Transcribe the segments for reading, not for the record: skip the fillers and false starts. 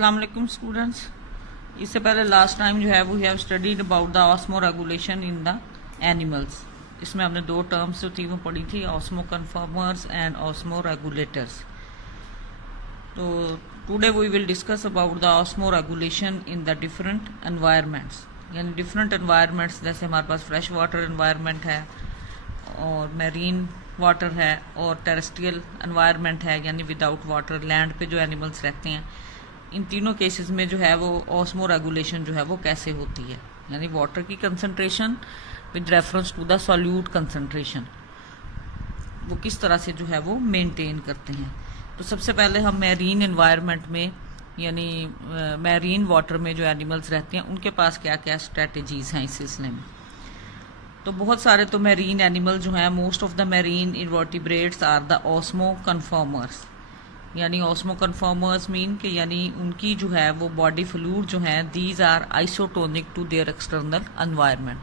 अस्सलाम वालेकुम स्टूडेंट्स। इससे पहले लास्ट टाइम जो है we have studied about the osmo regulation in the animals. इसमें हमने दो टर्म्स जो थी वो पढ़ी थी, osmo conformers and osmo regulators. तो today we will discuss about the osmo regulation in the different environments. यानी डिफरेंट एनवायरनमेंट्स, जैसे हमारे पास फ्रेश वाटर एनवायरनमेंट है और मैरीन वाटर है और टेरेस्ट्रियल एनवायरनमेंट है, यानी विदाउट वाटर लैंड पे जो एनिमल्स रहते हैं। इन तीनों केसेस में जो है वो ऑस्मो रेगुलेशन जो है वो कैसे होती है, यानी वाटर की concentration with reference to the solute concentration, वो किस तरह से जो है वो मेंटेन करते हैं। तो सबसे पहले हम मैरीन एनवायरनमेंट में, यानी मैरीन वाटर में जो एनिमल्स रहते हैं उनके पास क्या क्या स्ट्रेटजीज हैं इस सिलसिले में। तो बहुत सारे तो मैरीन एनिमल जो हैं, most of the marine invertebrates are the osmoconformers. यानी ऑस्मो कन्फर्मर्स मीन कि यानी उनकी जो है वो बॉडी फ्लूइड जो है these are isotonic to their external environment.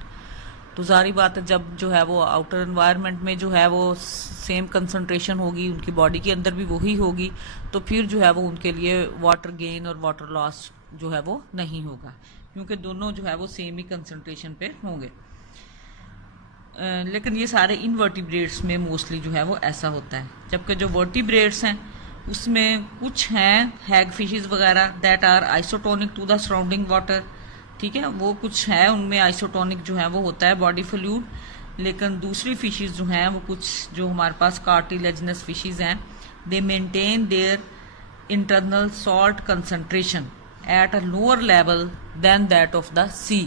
तो जारी बात है, जब जो है वो आउटर एनवायरनमेंट में जो है वो सेम कंसंट्रेशन होगी, उनकी बॉडी के अंदर भी वही होगी, तो फिर जो है वो उनके लिए वाटर गेन और वाटर लॉस जो है वो नहीं होगा, क्योंकि दोनों जो है वो सेम ही कंसंट्रेशन पे होंगे। लेकिन ये सारे इनवर्टिब्रेट्स में मोस्टली जो है वो ऐसा होता है। जबकि जो वर्टिब्रेट्स हैं उसमें कुछ हैं हैग फिशेस वगैरह that are isotonic to the surrounding water, ठीक है, वो कुछ है उनमें आइसोटोनिक जो है वो होता है बॉडी फ्लूइड। लेकिन दूसरी फिशेस जो हैं वो कुछ जो हमारे पास कार्टिलेजिनस फिशेस हैं, they maintain their internal salt concentration at a lower level than that of the sea.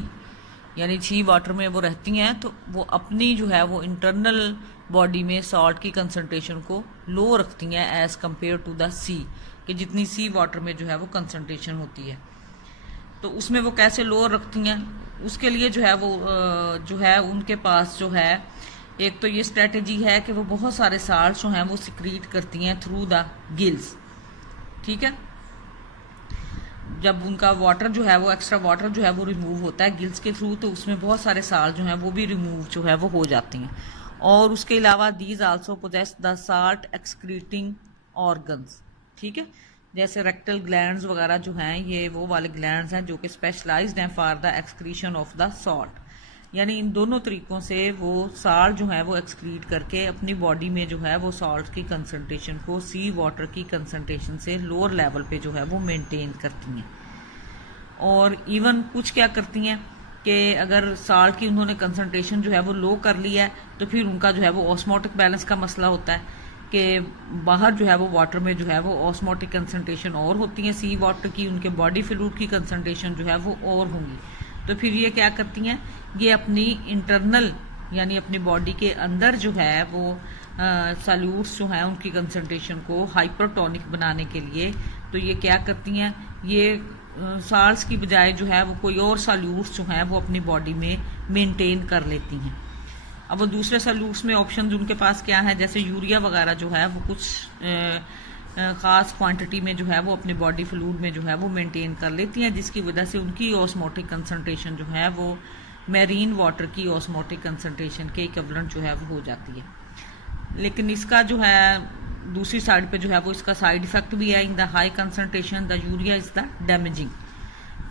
यानी सी वाटर में वो रहती हैं तो वो अपनी जो है वो इंटरनल बॉडी में सॉल्ट की कंसंट्रेशन को लो रखती हैं एज कंपेयर टू द सी, कि जितनी सी वाटर में जो है वो कंसंट्रेशन होती है। तो उसमें वो कैसे लो रखती हैं, उसके लिए जो है वो जो है उनके पास जो है एक तो ये स्ट्रेटेजी है कि वो बहुत सारे साल्ट जो हैं वो सिक्रीट करती हैं थ्रू द गिल्स, ठीक है। जब उनका वाटर जो है वो एक्स्ट्रा वाटर जो है वो रिमूव होता है गिल्स के थ्रू, तो उसमें बहुत सारे साल्ट जो हैं वो भी रिमूव जो है वो हो जाती हैं। और उसके अलावा these also possess the salt excreting organs, ठीक है। जैसे रेक्टल ग्लैंड्स वगैरह जो हैं, ये वो वाले ग्लैंड्स हैं जो कि स्पेशलाइज्ड हैं for the excretion of the salt. यानी इन दोनों तरीकों से वो साल्ट जो है वो एक्सक्रीट करके अपनी बॉडी में जो है वो सॉल्ट की कंसंट्रेशन को सी वाटर की कंसंट्रेशन से लोअर लेवल पे जो है वो मेंटेन करती हैं। और इवन कुछ क्या करती हैं कि अगर साल्ट की उन्होंने कंसंट्रेशन जो है वो लो कर लिया है तो फिर उनका जो है वो ऑस्मोटिक बैलेंस का मसला होता है कि बाहर जो है वो वाटर में जो है वो ऑस्मोटिक कंसंट्रेशन और होती है सी वाटर की, उनके बॉडी फ्लूइड की कंसंट्रेशन जो है वो और होंगी। तो फिर ये क्या करती हैं, ये अपनी इंटरनल यानी अपनी बॉडी के अंदर जो है वो सॉल्यूट्स जो हैं उनकी कंसंट्रेशन को हाइपरटोनिक बनाने के लिए तो ये क्या करती हैं, ये साल्ट्स की बजाय जो है वो कोई और सॉल्यूट्स जो हैं वो अपनी बॉडी में मेंटेन कर लेती हैं। अब वो दूसरे सॉल्यूट्स में ऑप्शन उनके पास क्या है, जैसे यूरिया वगैरह जो है वो कुछ खास क्वांटिटी में जो है वो अपनी बॉडी फ्लूइड में जो है वो मेंटेन कर लेती हैं, जिसकी वजह से उनकी ऑस्मोटिक कंसंट्रेशन जो है वो मैरीन वाटर की ऑस्मोटिक कंसंट्रेशन के इक्विवेलेंट जो है वो हो जाती है। लेकिन इसका जो है दूसरी साइड पे जो है वो इसका साइड इफेक्ट भी है। In the high concentration the urea is the damaging,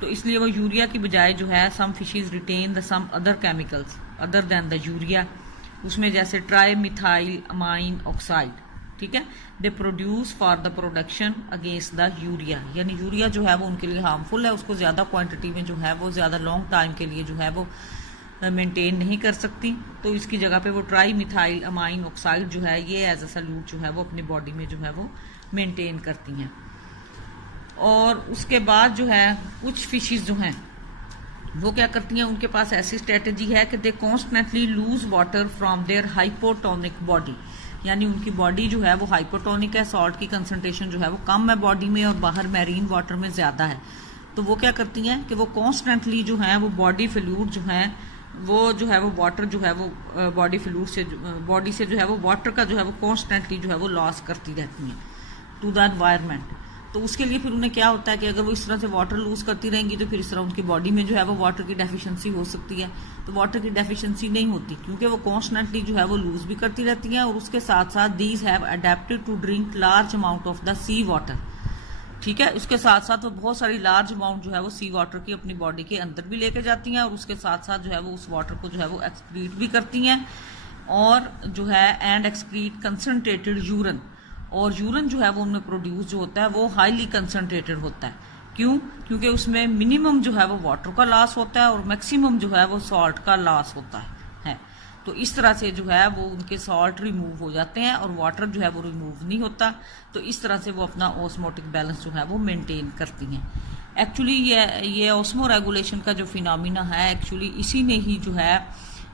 तो इसलिए वो यूरिया की बजाय जो है some fishes retain the some other chemicals other than the urea. उसमें जैसे ट्राई मिथाइल अमाइन ऑक्साइड, ठीक है, they produce for the production against the urea. यानी यूरिया जो है वो उनके लिए हार्मफुल है, उसको ज्यादा क्वांटिटी में जो है वो ज्यादा लॉन्ग टाइम के लिए जो है वो मेंटेन नहीं कर सकती, तो इसकी जगह पे वो ट्राई मिथाइल अमाइन ऑक्साइड जो है ये एज अ सॉल्यूट जो है वो अपनी बॉडी में जो है वो मेंटेन करती हैं। और उसके बाद जो है कुछ फिशेस जो हैं वो क्या करती हैं, उनके पास ऐसी स्ट्रेटेजी है कि they constantly lose water from their hypotonic body. यानी उनकी बॉडी जो है वो हाइपोटोनिक है, सॉल्ट की कंसंट्रेशन जो है वो कम है बॉडी में और बाहर मैरीन वाटर में ज्यादा है। तो वो क्या करती हैं कि वो कॉन्स्टेंटली जो है वो बॉडी फ्लूइड जो है वो वाटर जो है वो बॉडी फ्लूइड से बॉडी से जो है वो वाटर का जो है वो कॉन्स्टेंटली जो है वो लॉस करती रहती हैं टू द एनवायरनमेंट। तो उसके लिए फिर उन्हें क्या होता है कि अगर वो इस तरह से वाटर लूज करती रहेंगी तो फिर इस तरह उनकी बॉडी में जो है वो वाटर की डेफिशिएंसी हो सकती है। तो वाटर की डेफिशिएंसी नहीं होती क्योंकि वो कॉन्स्टेंटली जो है वो लूज भी करती रहती हैं और उसके साथ साथ these have adapted to drink large amount of the sea water. ठीक है। उसके साथ साथ वो बहुत सारी लार्ज अमाउंट जो है वो सी वाटर की अपनी बॉडी के अंदर भी लेके जाती हैं, और उसके साथ साथ जो है वो उस वाटर को जो है वो एक्सक्रीट भी करती हैं, और जो है एंड एक्सक्रीट कंसनट्रेटेड यूरन, और यूरन जो है वो उनमें प्रोड्यूस जो होता है वो हाईली कंसनट्रेटेड होता है। क्यों? क्योंकि उसमें मिनिमम जो है वो वाटर का लॉस होता है और मैक्सिमम जो है वो सॉल्ट का लॉस होता है। तो इस तरह से जो है वो उनके सॉल्ट रिमूव हो जाते हैं और वाटर जो है वो रिमूव नहीं होता। तो इस तरह से वो अपना ऑस्मोटिक बैलेंस जो है वो मेंटेन करती हैं। एक्चुअली ये ऑस्मो रेगुलेशन का जो फिनोमिना है, एक्चुअली इसी ने ही जो है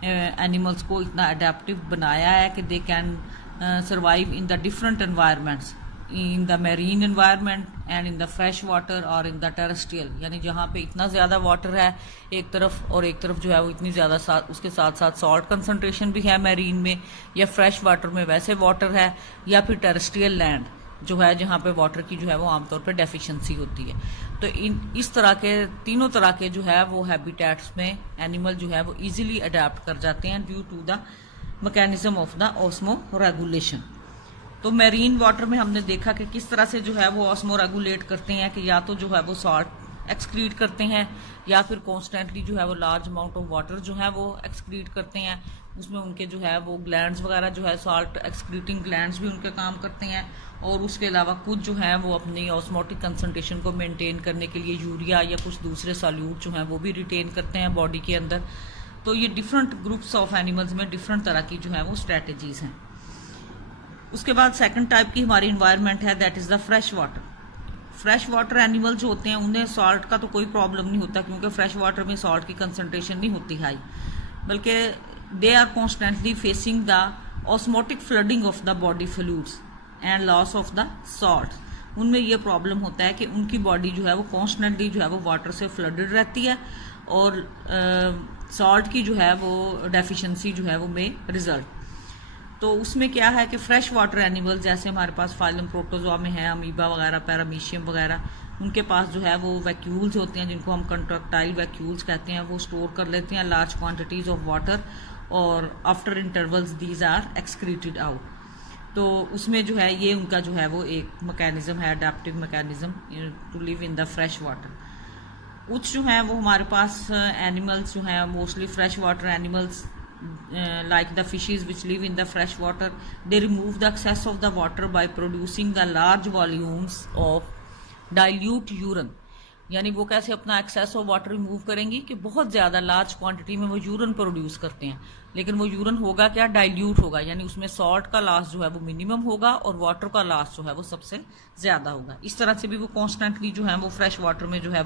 एनिमल्स को इतना अडेप्टिव बनाया है कि they can survive in the different environments, in the marine environment and in the fresh water और इन द टेरेस्ट्रियल, यानी जहाँ पे इतना ज़्यादा वाटर है एक तरफ और एक तरफ जो है वो इतनी ज़्यादा उसके साथ साथ सॉल्ट कंसंट्रेशन भी है मैरीन में, या फ्रेश वाटर में वैसे वाटर है, या फिर टेरेस्ट्रियल लैंड जो है जहाँ पे वाटर की जो है वो आमतौर पे डेफिशिएंसी होती है। तो इस तरह के तीनों तरह के जो है वो हैबिटेट्स में एनिमल जो है वो इजीली अडेप्ट कर जाते हैं due to the mechanism of the osmo regulation. तो मैरीन वाटर में हमने देखा कि किस तरह से जो है वो ऑस्मो रेगुलेट करते हैं, कि या तो जो है वो सॉल्ट एक्सक्रीट करते हैं, या फिर कॉन्स्टेंटली जो है वो लार्ज अमाउंट ऑफ वाटर जो है वो एक्सक्रीट करते हैं। उसमें उनके जो है वो ग्लैंड्स वगैरह जो है सॉल्ट एक्सक्रीटिंग ग्लैंड्स भी उनके काम करते हैं, और उसके अलावा कुछ जो है वो अपनी ऑस्मोटिक कंसंट्रेशन को मेंटेन करने के लिए यूरिया या कुछ दूसरे सॉल्यूट जो हैं वो भी रिटेन करते हैं बॉडी के अंदर। तो ये डिफरेंट ग्रुप्स ऑफ एनिमल्स में डिफरेंट तरह की जो है वो स्ट्रेटजीज हैं। उसके बाद सेकंड टाइप की हमारी इन्वायरमेंट है, that is the fresh water. Fresh water animal जो होते हैं उन्हें सॉल्ट का तो कोई प्रॉब्लम नहीं होता, क्योंकि फ्रेश वाटर में सॉल्ट की कंसंट्रेशन नहीं होती हाई, बल्कि they are constantly facing the osmotic flooding of the body fluids and loss of the salt. उनमें ये प्रॉब्लम होता है कि उनकी बॉडी जो है वो कॉन्स्टेंटली जो है वो वाटर से फ्लडेड रहती है, और सॉल्ट की जो है वो डेफिशिएंसी जो है वो में रिजल्ट। तो उसमें क्या है कि फ्रेश वाटर एनिमल जैसे हमारे पास फाइलम प्रोटोजोआ में है, अमीबा वगैरह, पैरामीशियम वगैरह, उनके पास जो है वो वैक्यूल्स होते हैं जिनको हम कंट्रैक्टाइल वैक्यूल्स कहते हैं। वो स्टोर कर लेते हैं लार्ज क्वांटिटीज ऑफ वाटर, और after intervals these are excreted out. तो उसमें जो है ये उनका जो है वो एक मैकेनिज्म है, adaptive mechanism to live in the fresh water. कुछ जो है वो हमारे पास एनिमल्स जो हैं mostly fresh water animals, like the fishes which live in the fresh water, they remove the excess of the water by producing the large volumes of dilute urine। यानी वो कैसे अपना एक्सेस ऑफ वाटर रिमूव करेंगी कि बहुत ज्यादा large quantity में वो यूरन प्रोड्यूस करते हैं, लेकिन वो यूरन होगा क्या, डाइल्यूट होगा, यानी उसमें सॉल्ट का लॉस जो है वो मिनिमम होगा और वाटर का लॉस जो है वो सबसे ज्यादा होगा। इस तरह से भी वो कॉन्स्टेंटली जो है वो फ्रेश वाटर में जो है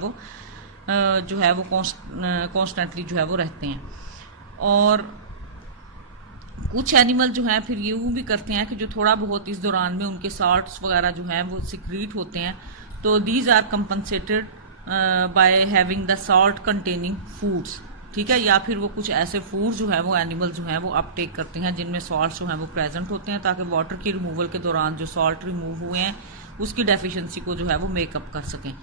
वो कॉन्स्टेंटली जो है वो रहते हैं। और कुछ एनिमल जो हैं फिर ये भी करते हैं कि जो थोड़ा बहुत इस दौरान में उनके सॉल्ट्स वगैरह जो हैं वो सिक्रीट होते हैं, तो these are compensated by having the salt containing foods. ठीक है, या फिर वो कुछ ऐसे फूड जो है वो एनिमल जो है वो अपटेक करते हैं जिनमें सॉल्ट जो है वो प्रेजेंट होते हैं, ताकि वाटर की रिमूवल के दौरान जो सॉल्ट रिमूव हुए हैं उसकी डेफिशिएंसी को जो है वो मेकअप कर सकें।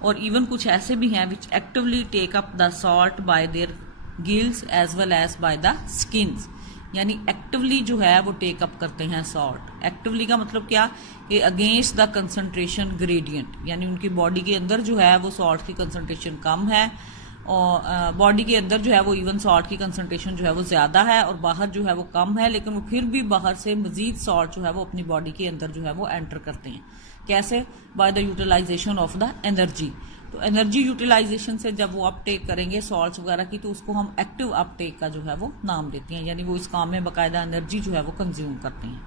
और इवन कुछ ऐसे भी हैं which actively take up the salt by their gills as well as by the skins, यानी एक्टिवली जो है वो टेकअप करते हैं सॉल्ट। एक्टिवली का मतलब क्या कि अगेंस्ट द कंसंट्रेशन ग्रेडियंट, यानी उनकी बॉडी के अंदर जो है वो सॉल्ट की कंसंट्रेशन कम है, और बॉडी के अंदर जो है वो इवन सॉल्ट की कंसंट्रेशन जो है वो ज्यादा है और बाहर जो है वो कम है, लेकिन वो फिर भी बाहर से मजीद सॉल्ट जो है वो अपनी बॉडी के अंदर जो है वो एंटर करते हैं। कैसे? By the utilisation of the energy. तो एनर्जी यूटिलाइजेशन से जब वो अपटेक करेंगे सॉल्ट्स वगैरह की, तो उसको हम एक्टिव अपटेक का जो है वो नाम देते हैं, यानी वो इस काम में बाकायदा एनर्जी जो है वो कंज्यूम करते हैं।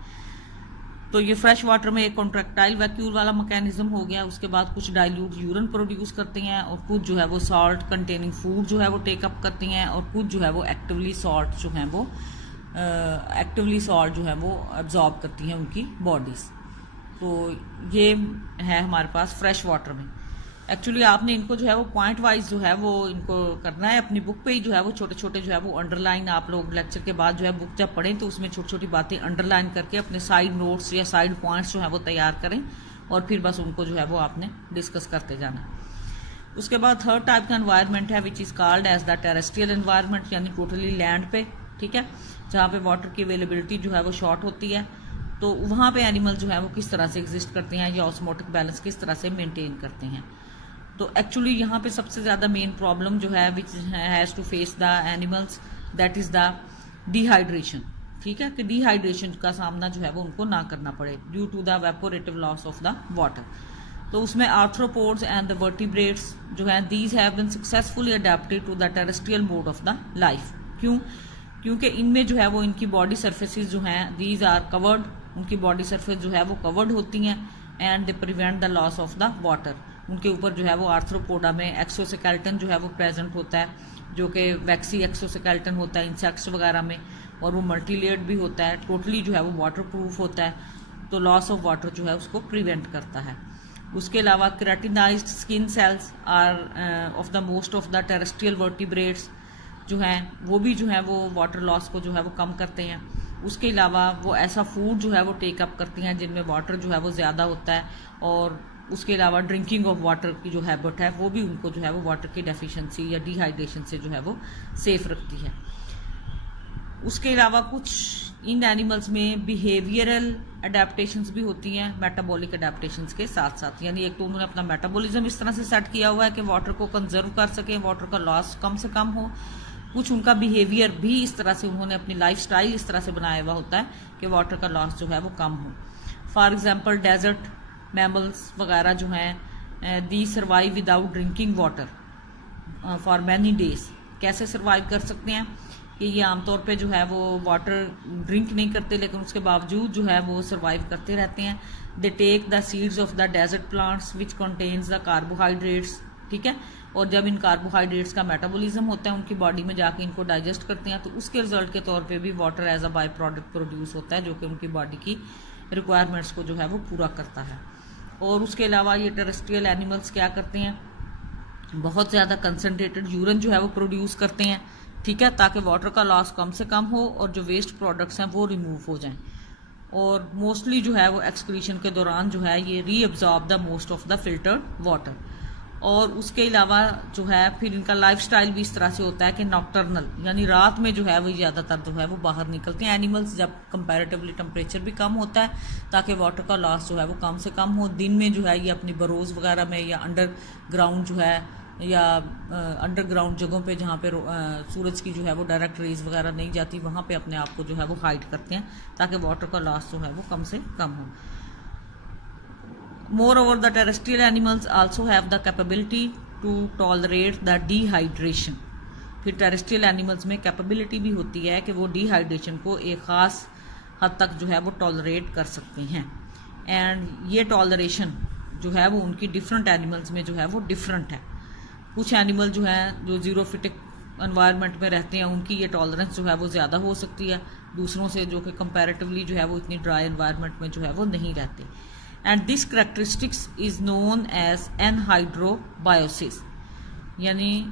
तो ये फ्रेश वाटर में एक कॉन्ट्रैक्टाइल वैक्यूल वाला मैकेनिज्म हो गया। उसके बाद कुछ डाइल्यूट यूरिन प्रोड्यूस करते हैं, और कुछ जो है वो सॉल्ट कंटेनिंग फूड जो है वो टेकअप करती हैं, और कुछ जो है वो एक्टिवली सॉल्ट जो है वो एब्जॉर्ब करती हैं उनकी बॉडीज। तो ये है हमारे पास फ्रेश वाटर में। एक्चुअली आपने इनको जो है वो पॉइंट वाइज जो है वो इनको करना है, अपनी बुक पे ही जो है वो छोटे छोटे जो है वो अंडरलाइन, आप लोग लेक्चर के बाद जो है बुक जब पढ़ें तो उसमें छोटी छोटी बातें अंडरलाइन करके अपने साइड नोट्स या साइड पॉइंट्स जो है वो तैयार करें, और फिर बस उनको जो है वो आपने डिस्कस करते जाना। उसके बाद थर्ड टाइप का एनवायरनमेंट है which is called as the terrestrial environment, यानी टोटली लैंड पे, ठीक है, जहाँ पे वाटर की अवेलेबिलिटी जो है वो शॉर्ट होती है। तो वहाँ पे एनिमल जो है वो किस तरह से एग्जिस्ट करते हैं या ऑस्मोटिक बैलेंस किस तरह से मेंटेन करते हैं। तो एक्चुअली यहाँ पे सबसे ज़्यादा मेन प्रॉब्लम जो है which has to face the animals that is the dehydration. ठीक है, कि डिहाइड्रेशन का सामना जो है वो उनको ना करना पड़े due to the evaporative loss of the water. तो उसमें आर्थ्रोपोड्स एंड द वर्टिब्रेट्स जो है these have been successfully adapted to the terrestrial mode of the life. क्यों? क्योंकि इनमें जो है वो इनकी बॉडी सर्फेसिस जो हैं दीज आर कवर्ड, उनकी बॉडी सर्फेस जो है वो कवर्ड होती हैं and they prevent the loss of the water. उनके ऊपर जो है वो आर्थ्रोपोडा में एक्सोस्केलेटन जो है वो प्रेजेंट होता है, जो कि वैक्सी एक्सोस्केलेटन होता है इंसेक्ट्स वगैरह में, और वो मल्टीलेयर्ड भी होता है, टोटली जो है वो वाटर प्रूफ होता है, तो लॉस ऑफ वाटर जो है उसको प्रिवेंट करता है। उसके अलावा keratinised skin cells are of the most of the terrestrial vertebrates जो हैं वो भी जो है वो वाटर लॉस को जो है वो कम करते हैं। उसके अलावा वो ऐसा फूड जो है वो टेकअप करती हैं जिनमें वाटर जो है वो ज़्यादा होता है, और उसके अलावा ड्रिंकिंग ऑफ वाटर की जो हैबिट है वो भी उनको जो है वो वाटर की डेफिशिएंसी या डिहाइड्रेशन से जो है वो सेफ रखती है। उसके अलावा कुछ इन एनिमल्स में बिहेवियरल अडेप्टेशंस भी होती हैं मेटाबॉलिक अडेप्टेशंस के साथ साथ, यानी एक तो उन्होंने अपना मेटाबॉलिज्म इस तरह से सेट किया हुआ है कि वाटर को कंजर्व कर सकें, वाटर का लॉस कम से कम हो। कुछ उनका बिहेवियर भी इस तरह से उन्होंने अपनी लाइफस्टाइल इस तरह से बनाया हुआ होता है कि वाटर का लॉस जो है वो कम हो। फॉर एग्जाम्पल डेजर्ट मैमल्स वगैरह जो हैं they survive without drinking water for many days. कैसे सर्वाइव कर सकते हैं कि ये आमतौर पे जो है वो वाटर ड्रिंक नहीं करते, लेकिन उसके बावजूद जो है वो सर्वाइव करते रहते हैं। They take the seeds of the desert plants which contains the carbohydrates. ठीक है, और जब इन कार्बोहाइड्रेट्स का मेटाबॉलिज्म होता है उनकी बॉडी में जाके इनको डाइजेस्ट करते हैं, तो उसके रिजल्ट के तौर पे भी water as a byproduct produce होता है जो कि उनकी बॉडी की रिक्वायरमेंट्स को जो है वो पूरा करता है। और उसके अलावा ये टेरेस्ट्रियल एनिमल्स क्या करते हैं, बहुत ज़्यादा कंसनट्रेटेड यूरिन जो है वो प्रोड्यूस करते हैं। ठीक है, ताकि वाटर का लॉस कम से कम हो और जो वेस्ट प्रोडक्ट्स हैं वो रिमूव हो जाएं। और मोस्टली जो है वो एक्सक्रीशन के दौरान जो है ये reabsorb the most of the filtered water. और उसके अलावा जो है फिर इनका लाइफस्टाइल भी इस तरह से होता है कि नॉक्टर्नल, यानी रात में जो है वो ज़्यादातर जो है वो बाहर निकलते हैं एनिमल्स जब कंपैरेटिवली टेम्परेचर भी कम होता है, ताकि वाटर का लॉस जो है वो कम से कम हो। दिन में जो है ये अपनी बरोज वगैरह में या अंडरग्राउंड जो है या अंडरग्राउंड जगहों पे जहाँ पे सूरज की जो है वो डायरेक्ट रेज वगैरह नहीं जाती, वहाँ पे अपने आप को जो है वो हाइड करते हैं ताकि वाटर का लॉस जो है वो कम से कम हो। Moreover, the terrestrial animals also have the capability to tolerate the dehydration. फिर टेरेस्ट्रियल एनिमल्स में कैपेबिलिटी भी होती है कि वो डिहाइड्रेशन को एक ख़ास हद तक जो है वो टॉलरेट कर सकते हैं। एंड ये टॉलरेशन जो है वो उनकी डिफरेंट एनिमल्स में जो है वो डिफरेंट है। कुछ एनिमल जो हैं जो जीरोफिटिक एनवायरनमेंट में रहते हैं उनकी ये टॉलरेंस जो है वो ज़्यादा हो सकती है दूसरों से, जो कि कंपैरेटिवली जो है वो इतनी ड्राई एनवायरनमेंट में जो है वो नहीं रहते। And this characteristics is known as anhydrobiosis, यानी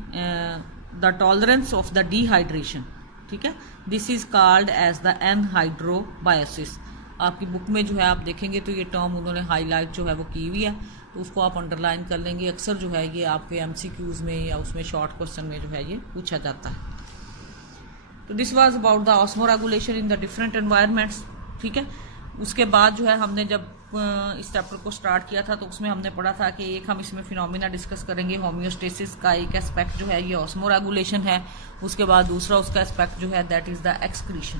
the tolerance of the dehydration. ठीक है, this is called as the anhydrobiosis. आपकी बुक में जो है आप देखेंगे तो ये टर्म उन्होंने हाईलाइट जो है वो की हुई है, तो उसको आप अंडरलाइन कर लेंगे। अक्सर जो है ये आपके एमसीक्यूज में या उसमें शॉर्ट क्वेश्चन में जो है ये पूछा जाता है। तो this was about the osmoregulation in the different environments. ठीक है, उसके बाद जो है हमने जब इस चैप्टर को स्टार्ट किया था तो उसमें हमने पढ़ा था कि एक हम इसमें फिनोमिना डिस्कस करेंगे, होम्योस्टेसिस का एक एस्पेक्ट जो है ये ऑस्मोरेगुलेशन है। उसके बाद दूसरा उसका एस्पेक्ट जो है दैट इज द एक्सक्रीशन।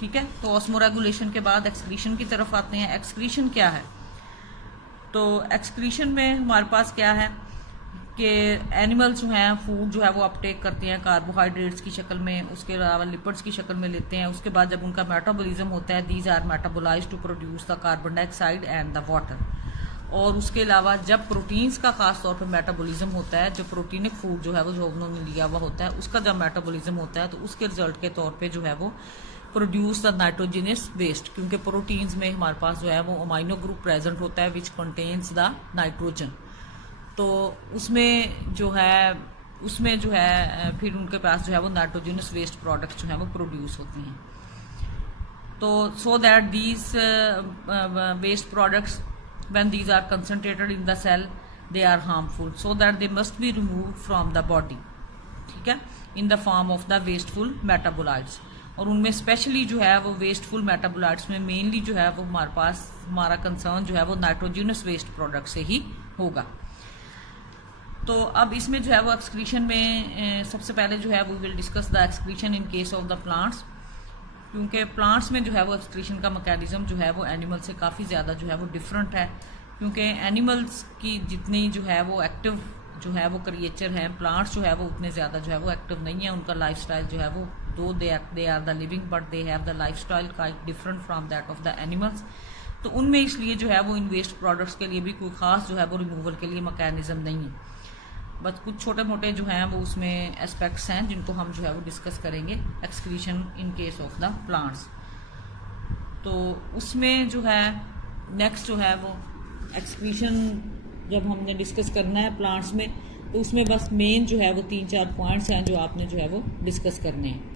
ठीक है, तो ऑस्मोरेगुलेशन के बाद एक्सक्रीशन की तरफ आते हैं। एक्सक्रीशन क्या है? तो एक्सक्रीशन में हमारे पास क्या है कि एनिमल्स जो हैं फूड जो है वो अपटेक करते हैं कार्बोहाइड्रेट्स की शक्ल में, उसके अलावा लिपिड्स की शक्ल में लेते हैं। उसके बाद जब उनका मेटाबॉलिज्म होता है these are metabolised to produce the carbon dioxide and the water. और उसके अलावा जब प्रोटीन्स का खास तौर पर मेटाबॉलिज्म होता है, जो प्रोटीनिक फूड जो है वो जो उन्होंने लिया हुआ होता है उसका जब मेटाबॉलिज्म होता है तो उसके रिजल्ट के तौर पर जो है वो प्रोड्यूस द नाइट्रोजिनस वेस्ट, क्योंकि प्रोटीन्स में हमारे पास जो है वो अमाइनो ग्रुप प्रेजेंट होता है विच कंटेन्स द नाइट्रोजन। तो उसमें जो है फिर उनके पास जो है वो नाइट्रोजिनस वेस्ट प्रोडक्ट्स जो है वो प्रोड्यूस होते हैं। तो so that these waste products when these are concentrated in the cell they are harmful, so that they must be removed from the body. ठीक है, in the form of the wasteful metabolites. और उनमें specially जो है वो wasteful metabolites में mainly जो है वो हमारा कंसर्न जो है वो नाइट्रोजिनस वेस्ट प्रोडक्ट से ही होगा। तो अब इसमें जो है वो एक्सक्रीशन में सबसे पहले जो है वो will discuss the excretion in case of the plants, क्योंकि प्लांट्स में जो है वो एक्सक्रीशन का मैकेनिज्म जो है वो एनिमल से काफ़ी ज़्यादा जो है वो डिफरेंट है, क्योंकि एनिमल्स की जितनी जो है वो एक्टिव जो है वो क्रिएचर हैं, प्लांट्स जो है वो उतने ज़्यादा जो है वो एक्टिव नहीं है। उनका लाइफस्टाइल जो है वो though they are the living but they have the lifestyle kind different from that of the animals. तो उनमें इसलिए जो है वो इन वेस्ट प्रोडक्ट्स के लिए भी कोई खास जो है वो रिमूवल के लिए मैकेनिज्म नहीं है। बस कुछ छोटे मोटे जो हैं वो उसमें एस्पेक्ट्स हैं जिनको हम जो है वो डिस्कस करेंगे excretion in case of the plants. तो उसमें जो है नेक्स्ट जो है वो एक्सक्रीशन जब हमने डिस्कस करना है प्लांट्स में, तो उसमें बस मेन जो है वो 3-4 पॉइंट्स हैं जो आपने जो है वो डिस्कस करने हैं।